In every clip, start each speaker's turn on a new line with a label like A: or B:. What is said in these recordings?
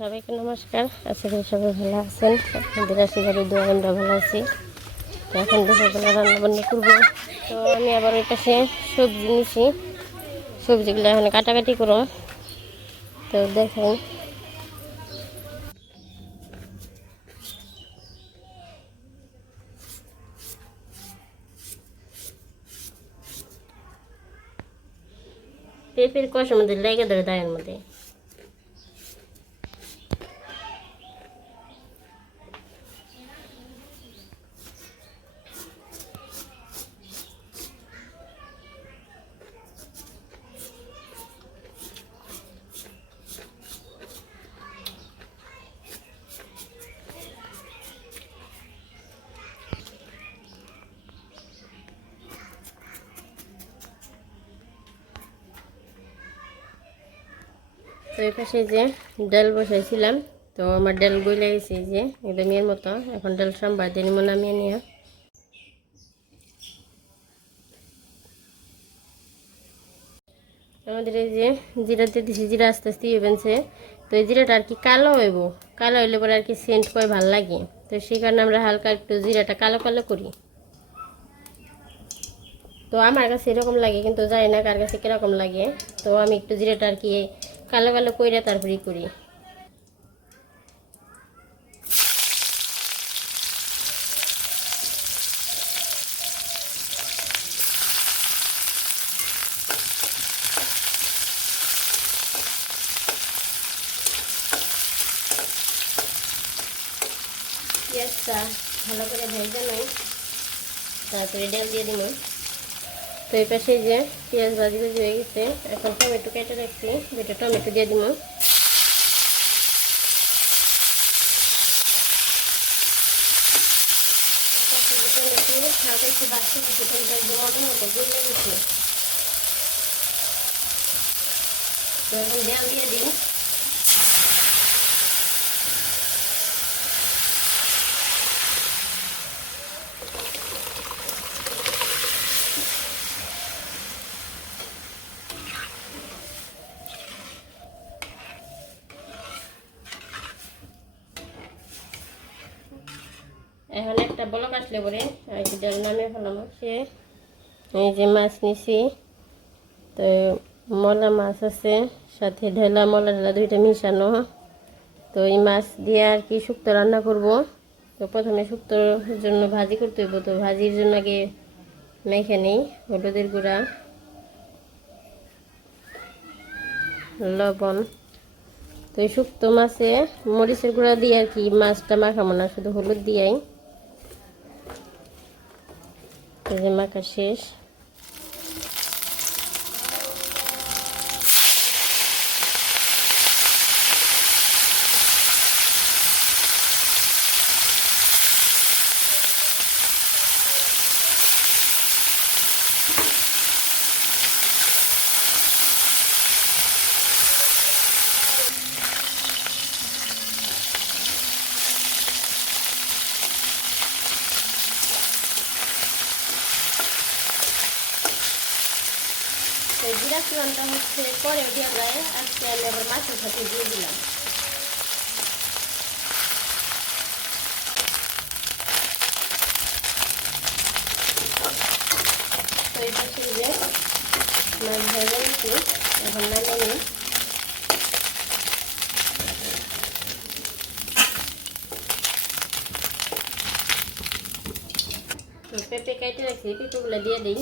A: সবাইকে নমস্কার। আশা করি সবাই ভালো আছেন। আপনাদের আশীর্বাদে দোয়া আমরা ভালো আছি। তো এখন দুপুরবেলা রান্না বান্না করব। তো আমি আবার ওই পাশে সবজি নিছি। সবজিগুলো এখন কাটাকাটি করো তো দেখেন। পেঁপের কষার মধ্যে লেগে ধরে দায়ের মধ্যে। তো এই পাশে যে ডাল বসাইছিলাম, তো আমার ডাল গইলে গেছে যে একদম এর মতো। এখন ডাল সাম্বার দিয়ে নিমো নামিয়ে নিয়ে আমাদের এই যে জিরাতে দিছি, জিরা আস্তে আস্তে ইয়ে বেনছে। তো এই জিরাটা আর কি কালো হইব, কালো হইলে পরে আর কি সেন্ট কয় ভালো লাগে। তো সেই কারণে আমরা হালকা একটু জিরাটা কালো কালো করি। তো আমার কাছে এরকম লাগে, কিন্তু জানি না কার কাছে কীরকম লাগে। তো আমি একটু জিরাটা আর কি কালো কালো কইরা তারপরে করি পেঁয়াজটা ভালো করে ভেজে নেই তারপরে ডাল দিয়ে দিব তো এই পাশে যে পেঁয়াজ ভাজি ভাজি হয়ে গেছে, এখন টমেটো কেটে রাখছি। দুটো টমেটো দিয়ে দিব। ডাল দিয়ে দিই এখন একটা বলক আসলে পরে, এই যে নামিয়ে ফেলাম সে এই যে মাছ নিছি। তো মলা মাছ আছে, সাথে ঢেলা মলা, ঢেলা দুইটা মিশানো। তো এই মাছ দিয়ে আর কি শুক্তো রান্না করব। তো প্রথমে শুক্তোর জন্য ভাজি করতে হইব। তো ভাজির জন্য আগে মেখে নেই, হলুদের গুঁড়া, লবণ। তো এই শুক্তো মাছে মরিচের গুঁড়া দিয়ে আর কি মাছটা মাখাবো না, শুধু হলুদ দিয়াই। এই যে মাখা শেষ তো জিরা চুয়ানটা হচ্ছে পরে দেওয়া যায় আজকে আমি আবার মাছের সাথে দিয়ে দিলাম তো এই পাশে যে মাছ ভেজে নিচ্ছি এখন নামিয়ে নিই তো পেঁপে কেটে রাখছি পেঁপেগুলো দিয়ে দিই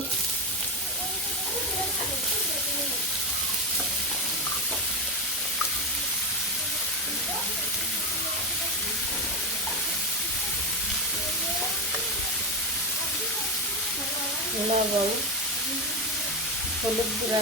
A: লবণ হলুদ গুঁড়া।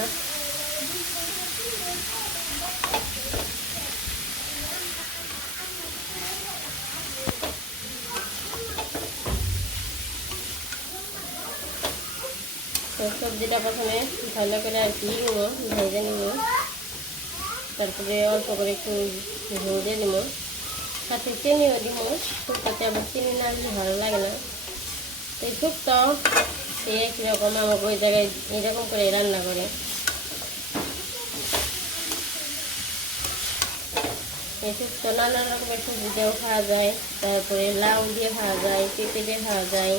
A: সবজিটা প্রথমে ভালো করে আর কি নিব, ভেজে নিব। তারপরে অল্প করে একটু দিয়ে দিব সাথে চিনিও দিব। শুক্তাতে আবার চিনি না, ভালো লাগে না। এই শুক্তো এই একই রকম আমাকে ওই জায়গায় এরকম করে রান্না করে। শুক্তো নানা রকমের সবজি দিয়েও খাওয়া যায়, তারপরে লাউ দিয়ে খাওয়া যায়, পেঁপে দিয়ে খাওয়া যায়।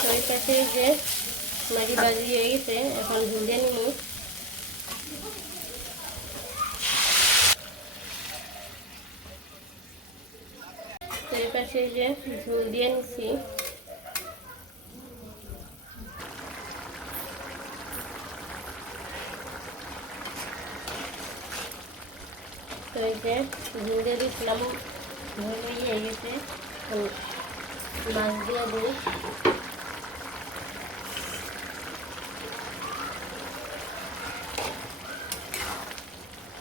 A: তো এই পাশে যে মাটি বাজি হয়ে গেছে, এখন ঝুলিয়ে নিই তো এই পাশে যে ঝুল দিয়ে নিচ্ছি তো এই যে ঝুল দিয়ে দিচ্ছিলাম ঝুল ইয়ে গেছে মাছ দিয়ে দিই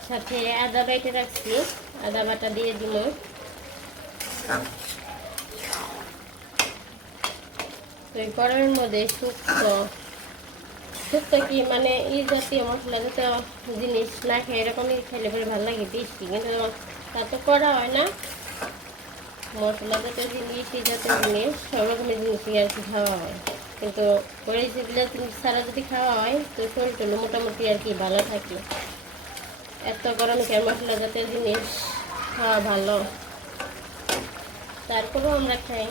A: সাথে আদা বেটে রাখছি, আদা বাটা দিয়ে দিব। তো মধ্যে শুক্তো শুক্তো কি মানে ই জাতীয় মশলা জাতীয় জিনিস না খেয়ে এরকমই খেলে পরে ভালো লাগে, টেস্টি। কিন্তু তা তো করা হয় না। মশলা জাতীয় জিনিস এই জাতীয় জিনিস, সব রকমের জিনিসই আর কি খাওয়া হয়। কিন্তু ওই যেগুলো জিনিস ছাড়া যদি খাওয়া হয়, তো শরীর মোটামুটি আর কি ভালো থাকে। এত গরমে কেন মশলা জাতীয় জিনিস খাওয়া ভালো। তারপরেও আমরা খাই।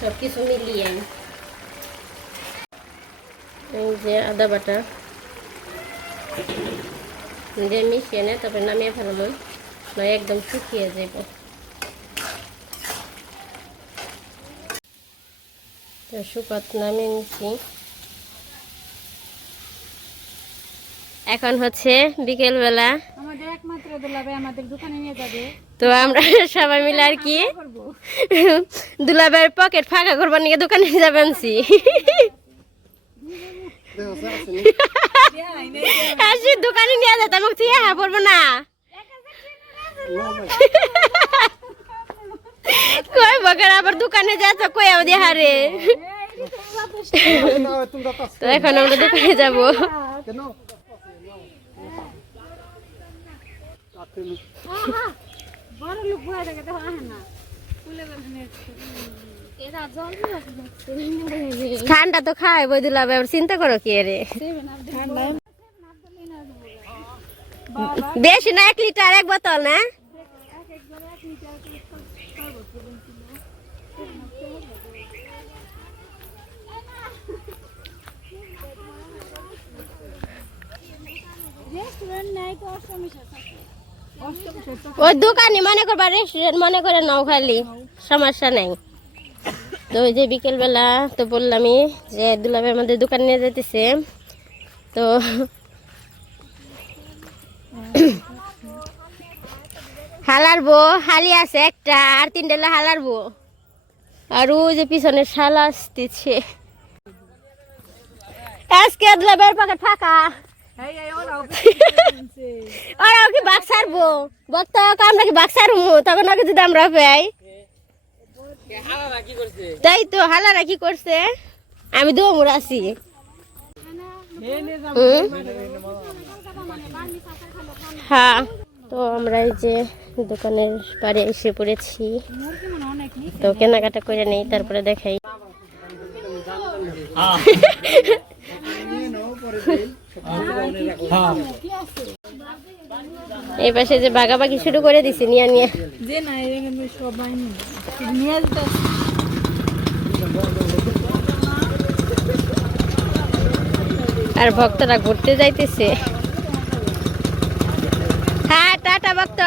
A: সব কিছু মিলিয়ে। এই যে আদা বাটা। দিয়ে মিশিয়ে নে তারপরে নামিয়ে ফেলাম নয় একদম শুকিয়ে যাব তো শুকাত নামিয়ে নিচ্ছি এখন হচ্ছে বিকেলবেলা।
B: আমাদের একমাত্র দুলাভাই আমাদের দোকানে নিয়ে যাবে।
A: তো আমরা সবাই মিলে আর কি দুলাবের পকেট ফাঁকা করবার নিয়ে দোকানে যাবেন সি আসি দোকানে নিয়ে যেতে আমাকে তুই হ্যাঁ পড়ব না। কই বকার, আবার দোকানে যাচ্ছ কই আবার হারে? তো এখন আমরা দোকানে যাব।
B: বড় লোক ভয় দেখে তো হয় না।
A: ঠান্ডা তো খায় বই দুলাবে আবার চিন্তা করো কি রে বেশি না, এক লিটার এক বোতল, না? ওই দোকানি মনে করবা রেস্টুরেন্ট মনে করে নাও খালি, সমস্যা নেই। তো ওই যে বিকেলবেলা তো বললামই যে দুলাবে আমাদের দোকান নিয়ে যেতেছে তো হালারবো হালি আছে একটা আর তিনটা হালারবো আর ওই যে পিছনে শাল আসতেছে। আজকে দুলাবের পকেট ফাঁকা।
B: ওরাও
A: কি বাক্স সারবো বক্ত আমরা কি বাক্স সারবো তখন ওকে যদি আমরা পাই তাই তো হালারা কি করছে। আমি দৌড় আছি। হুম? হ্যাঁ তো আমরা এই যে দোকানের পাড়ে এসে পড়েছি।
B: হয়
A: তো কেনাকাটা করে নেই তারপরে দেখাই। এই পাশে যে বাগাবাগি শুরু করে দিছি নিয়ে নিয়ে।
B: যে না এখানে সবাই নিয়ে
A: আর ভক্তরা ঘুরতে যাইতেছে। হ্যাঁ টাটা ভক্ত।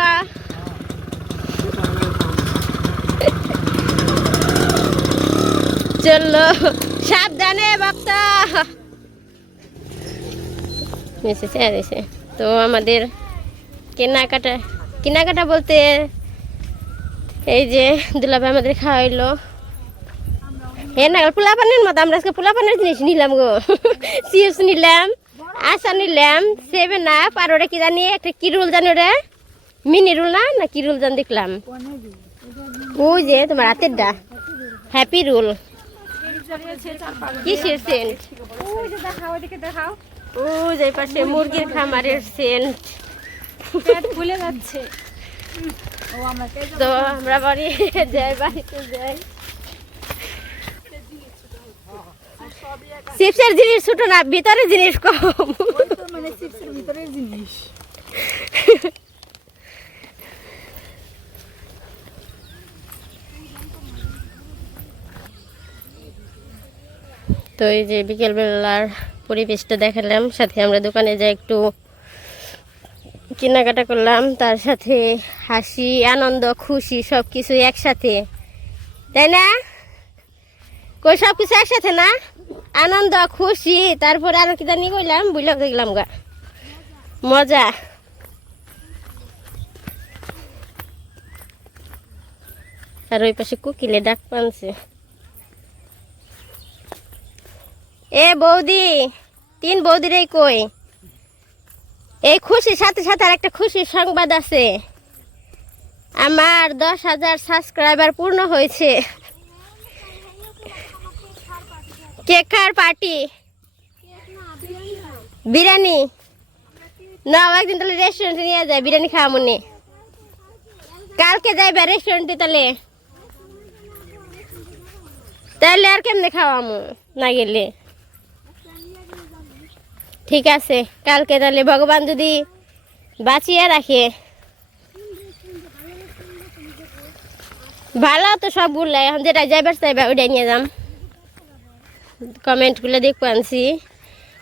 A: চলল। সাবধানে ভক্ত। এসেছে আর এসে তো আমাদের কেনাকাটা কেনাকাটা বলতে এই যে দুলাভাই আমাদের খাওয়াইলো। হ্যাঁ না পোলাপানের মতো আমরা আজকে পোলাপানের জিনিস নিলাম গো। চিপস নিলাম আশা নিলাম সেভেন আপ আর ওটা কি জানি একটা কি রুল জানি ওটা? মিনি রুল না না কি রুল জানি দেখলাম? ওই যে তোমার হাতের ডা হ্যাপি রুল কিসের সেন্ট
B: ওই যে
A: পাশে মুরগির খামারের সেন্ট
B: পেট ফুলে যাচ্ছে।
A: তো আমরা বাড়ি যাই বাড়িতে যাই চিপসের জিনিস ছোট না ভিতরে জিনিস কম।
B: মানে চিপসের ভিতরের জিনিস।
A: তো এই যে বিকেলবেলার পরিবেশটা দেখালাম সাথে আমরা দোকানে যাই একটু কেনাকাটা করলাম, তার সাথে হাসি, আনন্দ, খুশি সব কিছু একসাথে। তাই না? কই সব কিছু একসাথে না? আনন্দ, খুশি, তারপরে আরও কি জানি কইলাম বুঝলাম দেখলাম গা। মজা। আর ওই পাশে কুকিলে ডাক পানছে এ বৌদি, তিন বৌদির এই কই? এই খুশির সাথে সাথে আর একটা খুশির সংবাদ আছে। আমার দশ হাজার সাবস্ক্রাইবার পূর্ণ হয়েছে। কেকার পার্টি। বিরিয়ানি। না একদিন তাহলে রেস্টুরেন্টে নিয়ে যায়, বিরিয়ানি খাওয়া মনে। কালকে যাইবে রেস্টুরেন্টে তাহলে। তাহলে আর কেমনে খাওয়ামু? না গেলে। ঠিক আছে, কালকে তাহলে ভগবান যদি বাঁচিয়ে রাখে। ভালো তো সব বললে, এখন যেটা যাইবার চাইবে ওইটাই নিয়ে যাম। কমেন্টগুলো দেখব আনছি।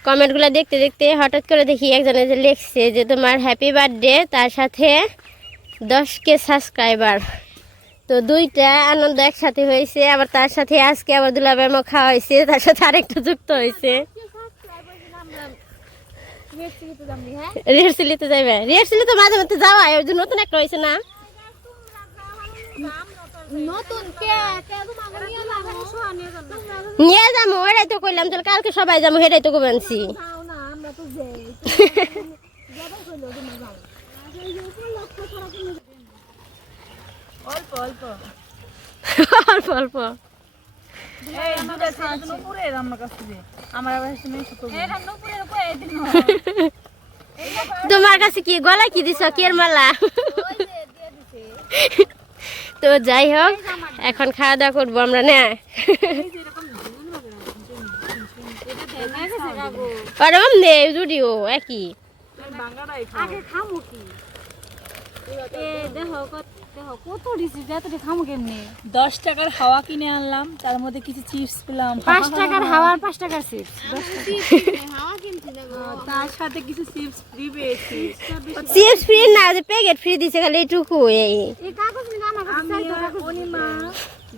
A: কমেন্টগুলো দেখতে দেখতে হঠাৎ করে দেখি একজনে যে লিখছে যে তোমার হ্যাপি বার্থডে তার সাথে দশ কে সাবস্ক্রাইবার তো দুইটা আনন্দ একসাথে হয়েছে, আবার তার সাথে আজকে আবার দুলাবের মুখ খাওয়া হয়েছে, তার সাথে আরেকটা যুক্ত হয়েছে।
B: হ্যাঁ?
A: রিহার্সেলিতে যাইবে। তো মাঝে মধ্যে যাওয়া ওই যে নতুন একটা হয়েছে না
B: নিয়ে যাব।
A: ওটাই তো কইলাম তাহলে কালকে সবাই যাব সেটাই তো
B: যাও
C: অল্প অল্প
A: অল্প অল্প। তোমার কাছে কি গলায় কি দিছ? কের মালা? তো যাই হোক এখন খাওয়া দাওয়া করব আমরা না? পারবাম নে জুডিও একই।
B: আগে খামু কি?
C: দশ টাকার হাওয়া কিনে আনলাম তার মধ্যে কিছু চিপস পেলাম।
B: পাঁচ টাকার হাওয়ার পাঁচ টাকার চিপস
C: তার সাথে কিছু চিপস ফ্রি পেয়েছি।
A: চিপস ফ্রি না যে প্যাকেট ফ্রি দিছে খালি এইটুকু এই।
C: আমি অনিমা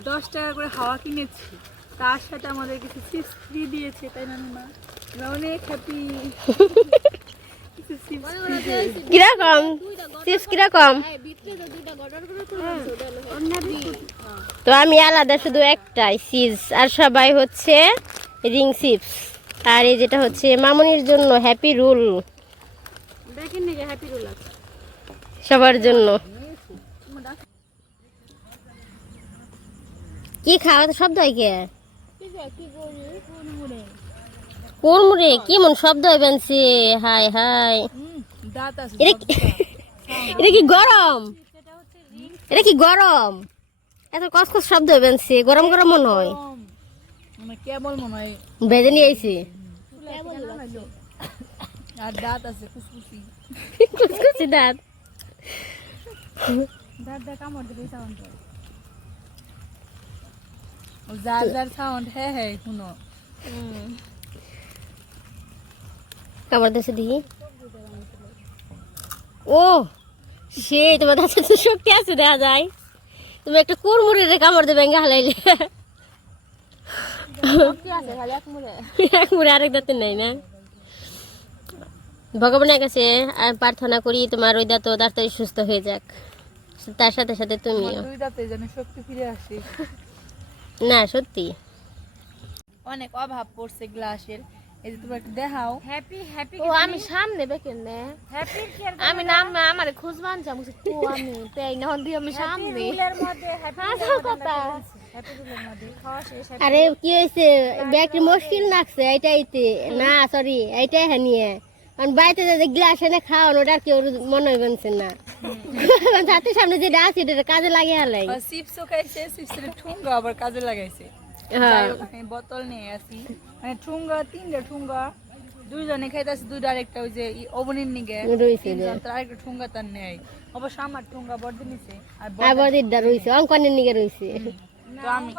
C: দশ টাকা করে হাওয়া কিনেছি। তার সাথে আমাদের কিছু চিপস ফ্রি দিয়েছে তাই না অনিমা? অনেক হ্যাপি কিছু চিপস ফ্রি দিয়েছে
A: কীরকম? চিপস কীরকম? তো আমি আলাদা শুধু একটাই চিজ, আর সবাই হচ্ছে রিং চিপস। আর এই যেটা হচ্ছে মামনির জন্য হ্যাপি রুল। সবার জন্য। কি খাওয়া? শব্দ হয় কে? কোন মুড়ে কি মন শব্দ হয় বেনছি হাই হাই এটা কি গরম? এটা কি গরম? এত কসকস শব্দ হয় বেনছি গরম গরম মনে হয়।
C: মানে কেবল মনে হয়।
A: ভেজে নিয়ে আইছি।
C: আর দাঁত আছে
A: দাঁত।
B: দাঁত কামড় দিবে সাউন্ড
C: যার যার সাউন্ড হ্যাঁ হ্যাঁ শুনো।
A: কামড় দেশে দেখি। ও সেই তোমার দাঁতে তো শক্তি আছে দেখা যায়। তুমি একটা কুড়মুড়ি রে কামড় দেবে ভেঙে হালাইলে।
B: এক মুড়ে।
A: আরেক দাঁতে নাই না। ভগবানের কাছে আর প্রার্থনা করি তোমার ওই দাঁত তাড়াতাড়ি সুস্থ হয়ে যাক। তার সাথে সাথে তুমিও।
C: আমার শক্তি ফিরে আসে।
A: না সত্যি।
C: অনেক অভাব পড়ছে গ্লাসের। এই যে তোমরা একটু দেখাও।
B: হ্যাপি হ্যাপি ও আমি সামনে বেকেন নে। হ্যাপি আমি নাম আমার খোঁজ বানছাম ও আমি তাই না দিয়ে আমি সামনে।
C: ফুলের মধ্যে হ্যাপি
B: কথা।
C: হ্যাপি ফুলের মধ্যে খাওয়া শেষ
A: আরে কি হয়েছে? ব্যাগটি মুশকিল লাগছে এইটাইতে না সরি এইটাই হানিয়ে কারণ বাড়িতে যে গ্লাস এনে খাওয়ানো ওটা কেউ মনে হইবেনছে না? হাতের সামনে যেটা আছে এটা কাজে লাগে হালাই
C: চিপসও খাইছে চিপসের ঠুঙ্গা আবার কাজে লাগাইছে।
A: হ্যাঁ।
C: বোতল নিয়ে আসি। মানে ঠুঙ্গা তিনটা ঠুঙ্গা দুইজনে খাইতেছে দুইটা আরেকটা ওই যে ওভেনের নিগে
A: রইছে
C: তিনজন, তার আরেকটা ঠুঙ্গা তার নেই। অবশ্য আমার ঠুঙ্গা বড় নিছে আর বড়-
A: আবার রইছে অঙ্কনের নিগে রইছে।
C: তো আমি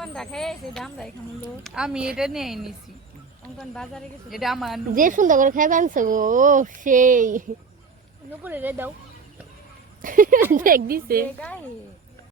C: আমি এটা নিয়ে নিছি। এটা আমার
A: যে সুন্দর করে খাই আনছো গো ও সেই।
B: নুপুরে রে দাও।
A: দেখ দিছে।